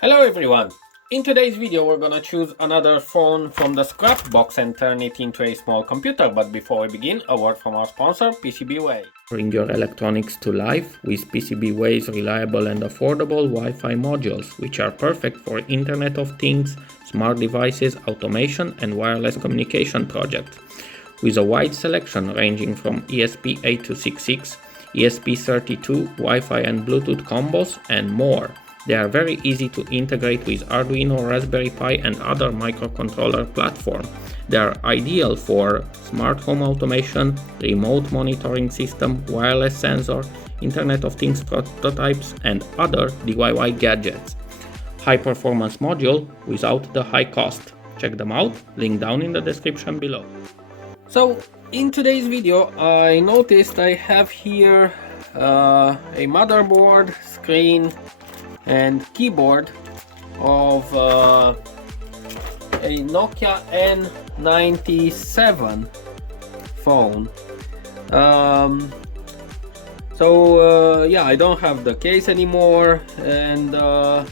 Hello everyone! In today's video we're gonna choose another phone from the scrap box and turn it into a small computer, but before we begin, a word from our sponsor, PCBWay. Bring your electronics to life with PCBWay's reliable and affordable Wi-Fi modules, which are perfect for Internet of Things, smart devices, automation and wireless communication projects. With a wide selection ranging from ESP8266, ESP32, Wi-Fi and Bluetooth combos and more. They are very easy to integrate with Arduino, Raspberry Pi and other microcontroller platforms. They are ideal for smart home automation, remote monitoring system, wireless sensor, Internet of Things prototypes and other DIY gadgets. High performance module without the high cost. Check them out, link down in the description below. So in today's video I noticed I have here a motherboard, screen and keyboard of a Nokia N97 phone. Yeah, I don't have the case anymore, and I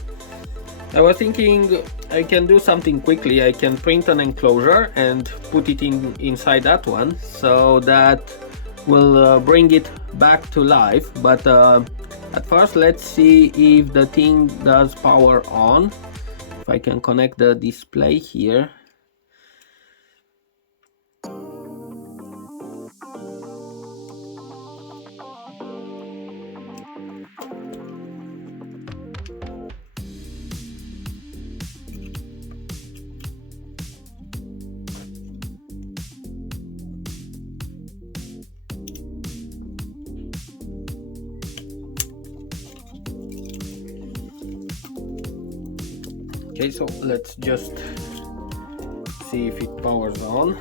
was thinking I can do something quickly. I can print an enclosure and put it inside that one, so that will bring it back to life. But at first let's see if the thing does power on. If I can connect the display here. Okay, so let's just see if it powers on.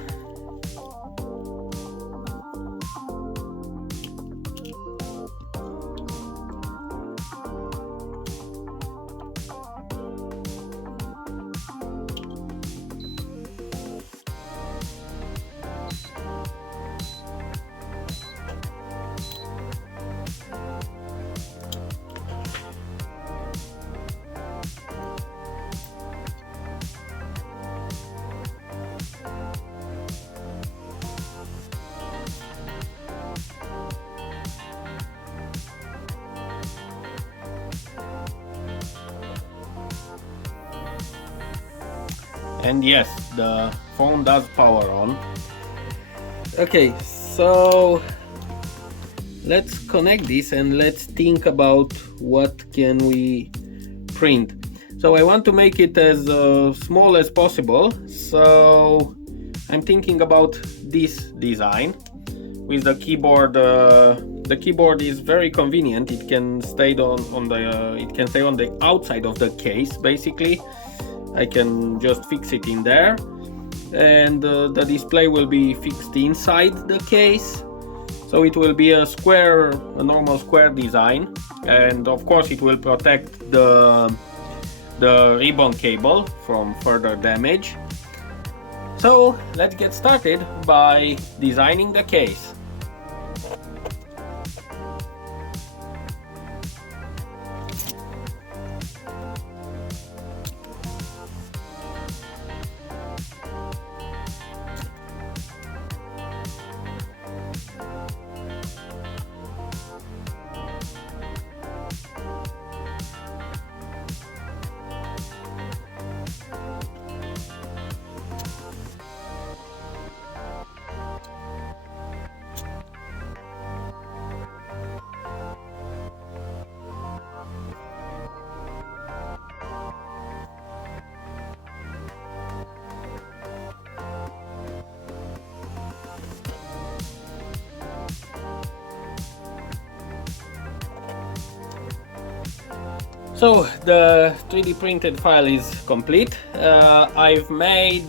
And yes, the phone does power on. Okay, so let's connect this and let's think about what can we print. So I want to make it as small as possible, so I'm thinking about this design with the keyboard. The keyboard is very convenient. It can stay on the outside of the case basically. I can just fix it in there, and the display will be fixed inside the case, so it will be a normal square design, and of course it will protect the ribbon cable from further damage. So let's get started by designing the case. So the 3D printed file is complete. I've made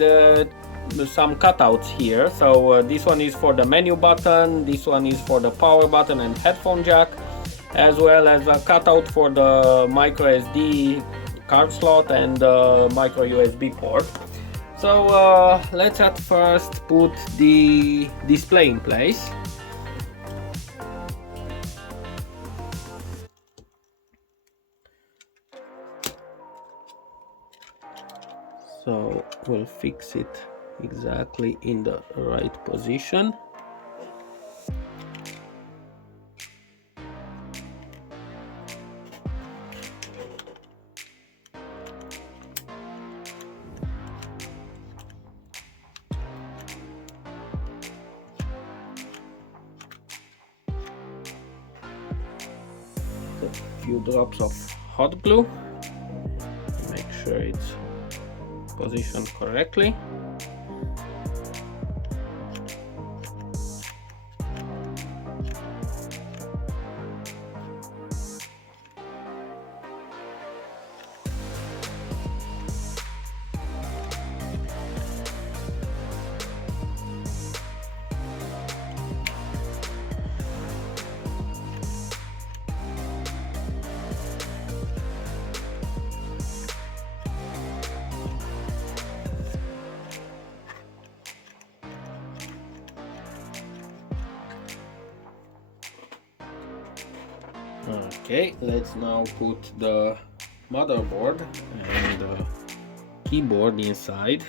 some cutouts here. So this one is for the menu button, this one is for the power button and headphone jack, as well as a cutout for the micro SD card slot and the micro USB port. So let's at first put the display in place. So we'll fix it exactly in the right position. A few drops of hot glue. Make sure it's positioned correctly. Okay, let's now put the motherboard and the keyboard inside.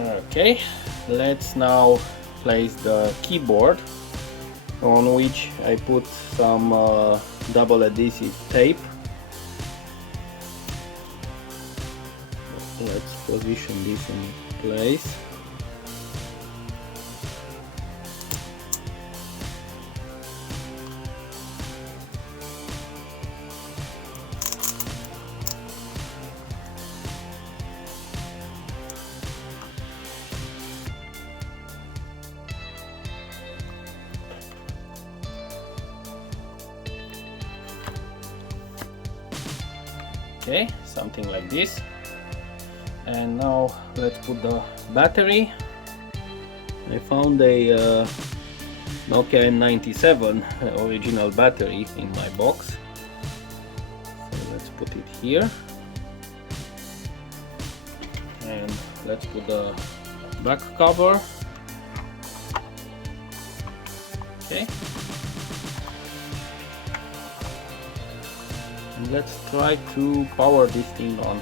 Okay, let's now place the keyboard, on which I put some double adhesive tape. Let's position this in place. Okay, something like this. And now let's put the battery. I found a Nokia N97 original battery in my box. So let's put it here. And let's put the back cover. Okay. And let's try to power this thing on.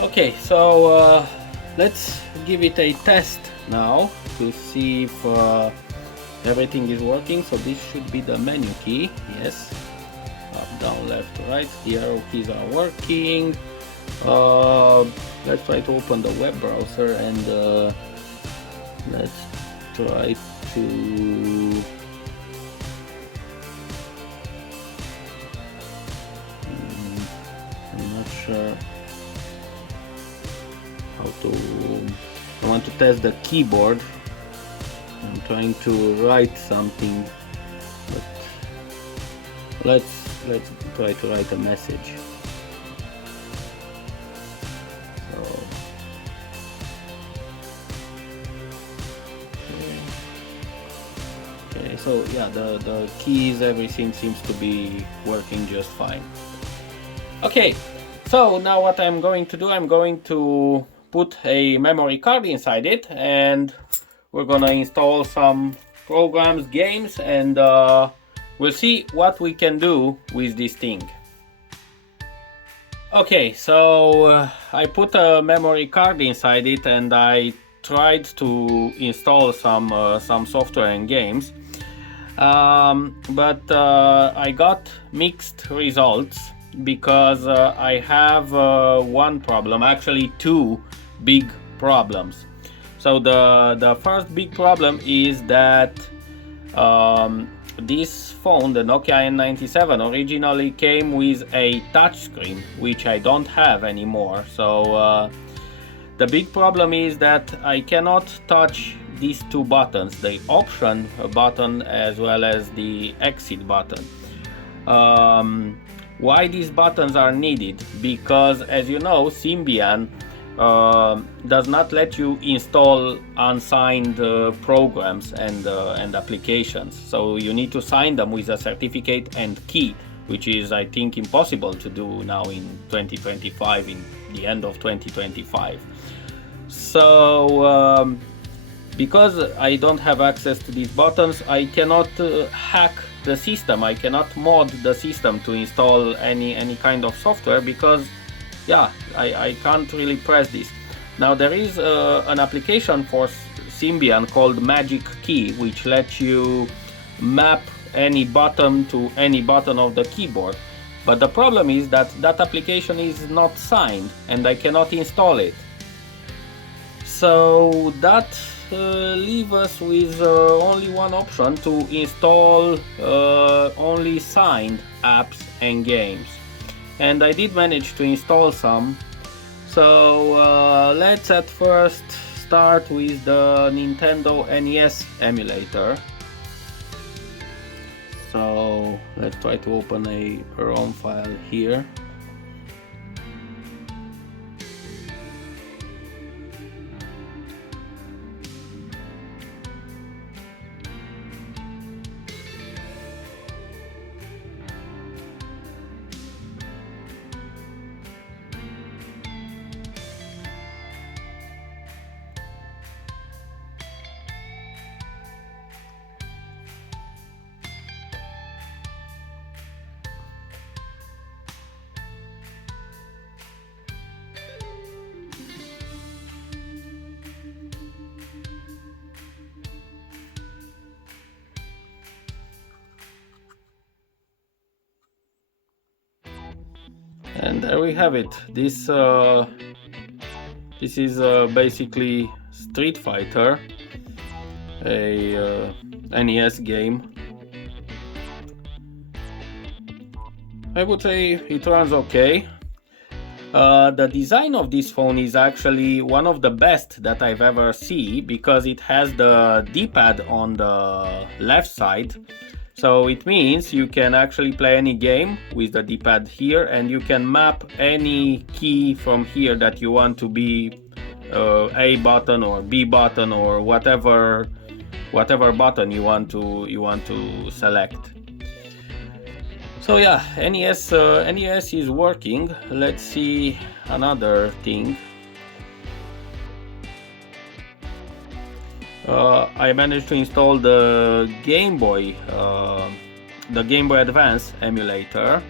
Okay, so let's give it a test now to see if everything is working. So this should be the menu key. Yes, up, down, left, right. The arrow keys are working. Let's try to open the web browser and let's try to I'm not sure how to. I want to test the keyboard. I'm trying to write something, but let's try to write a message. Okay, so yeah, the keys, everything seems to be working just fine. Okay, so now what I'm going to do, I'm going to put a memory card inside it, and we're gonna install some programs, games, and we'll see what we can do with this thing. Okay, so I put a memory card inside it and I tried to install some software and games, but I got mixed results because I have one problem, actually two big problems. So the first big problem is that this phone, the Nokia N97, originally came with a touchscreen, which I don't have anymore. So the big problem is that I cannot touch these two buttons, the option button as well as the exit button. Why these buttons are needed? Because, as you know, Symbian does not let you install unsigned programs and applications. So you need to sign them with a certificate and key, which is, I think, impossible to do now in 2025, in the end of 2025. So because I don't have access to these buttons, I cannot hack the system. I cannot mod the system to install any kind of software, because yeah, I can't really press this. Now there is an application for Symbian called Magic Key, which lets you map any button to any button of the keyboard. But the problem is that that application is not signed and I cannot install it. So that leaves us with only one option: to install only signed apps and games. And I did manage to install some. So let's at first start with the Nintendo NES emulator. So let's try to open a ROM file here. And there we have it. This is basically Street Fighter, a NES game. I would say it runs okay. The design of this phone is actually one of the best that I've ever seen, because it has the D-pad on the left side. So it means you can actually play any game with the D-pad here, and you can map any key from here that you want to be A button or B button or whatever button you want to select. So yeah, NES is working. Let's see another thing. I managed to install the Game Boy Advance emulator.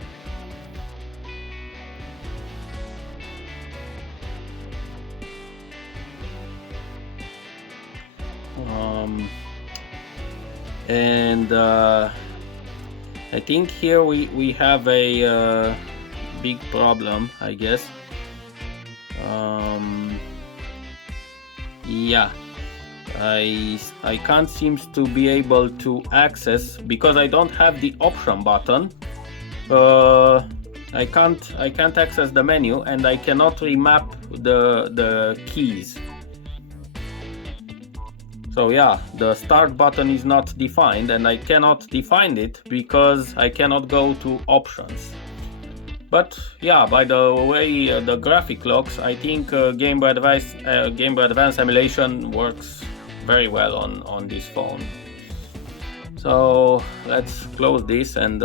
And I think here we have a big problem, I guess. Yeah, I can't seem to be able to access, because I don't have the option button. I can't access the menu, and I cannot remap the keys. So yeah, the start button is not defined, and I cannot define it because I cannot go to options. But yeah, by the way the graphic looks, I think Game Boy Advance emulation works very well on this phone. So let's close this and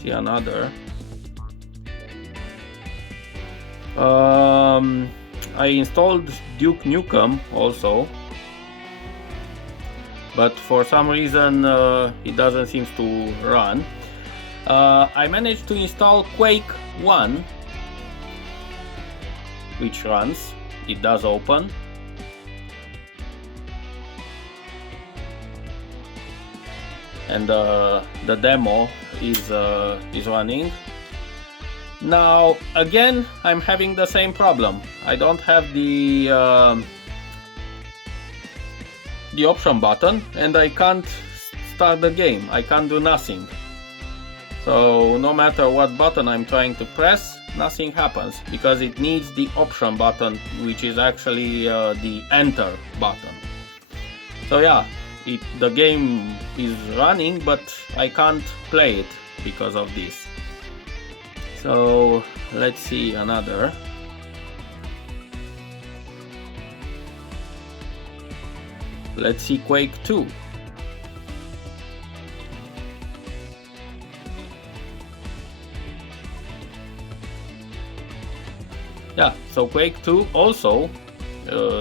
see another. I installed Duke Nukem also, but for some reason it doesn't seem to run. I managed to install Quake 1, which runs. It does open. And the demo is running. Now again, I'm having the same problem. I don't have the option button, and I can't start the game. I can't do nothing. So no matter what button I'm trying to press, nothing happens, because it needs the option button, which is actually the enter button. So yeah, the game is running, but I can't play it because of this. So let's see another. Let's see Quake 2. Yeah, so Quake 2 also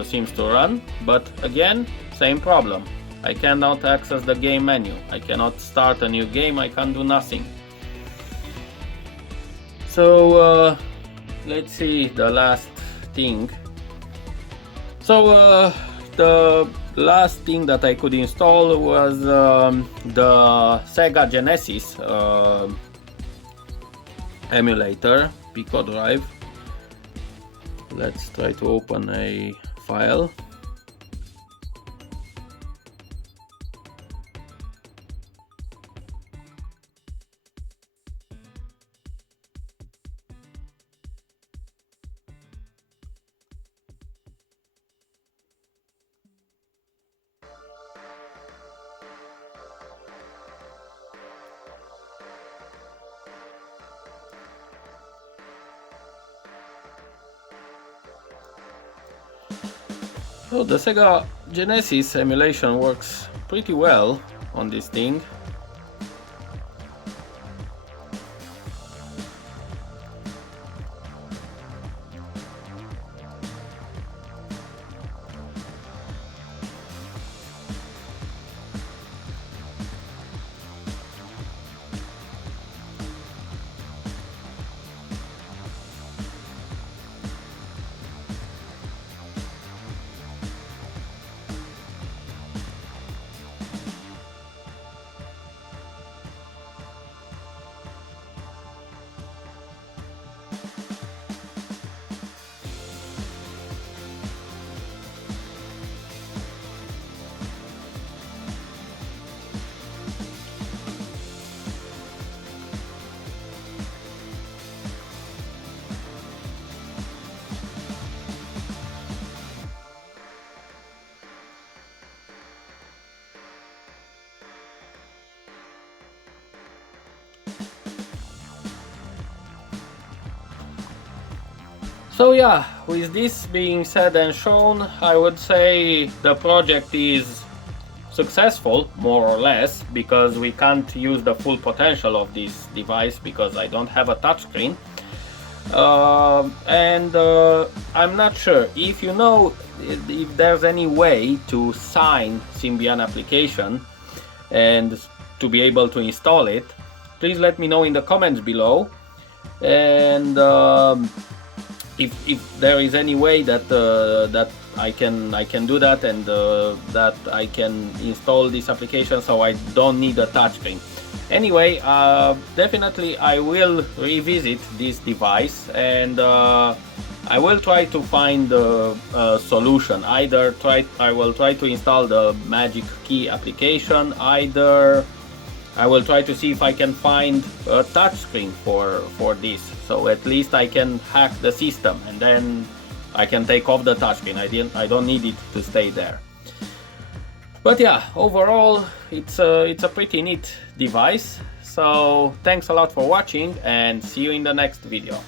seems to run, but again, same problem. I cannot access the game menu. I cannot start a new game. I can't do nothing. So let's see the last thing. So the last thing that I could install was the Sega Genesis emulator, Pico Drive. Let's try to open a file. So the Sega Genesis emulation works pretty well on this thing. So yeah, with this being said and shown, I would say the project is successful, more or less, because we can't use the full potential of this device because I don't have a touchscreen. I'm not sure if you know if there's any way to sign Symbian application and to be able to install it. Please let me know in the comments below, and if there is any way that that I can do that, and that I can install this application so I don't need a touchscreen. Anyway, definitely I will revisit this device, and I will try to find a solution. Either I will try to install the Magic Key application, either I will try to see if I can find a touchscreen for this, so at least I can hack the system and then I can take off the touchscreen. I don't need it to stay there. But yeah, overall it's a pretty neat device. So thanks a lot for watching, and see you in the next video.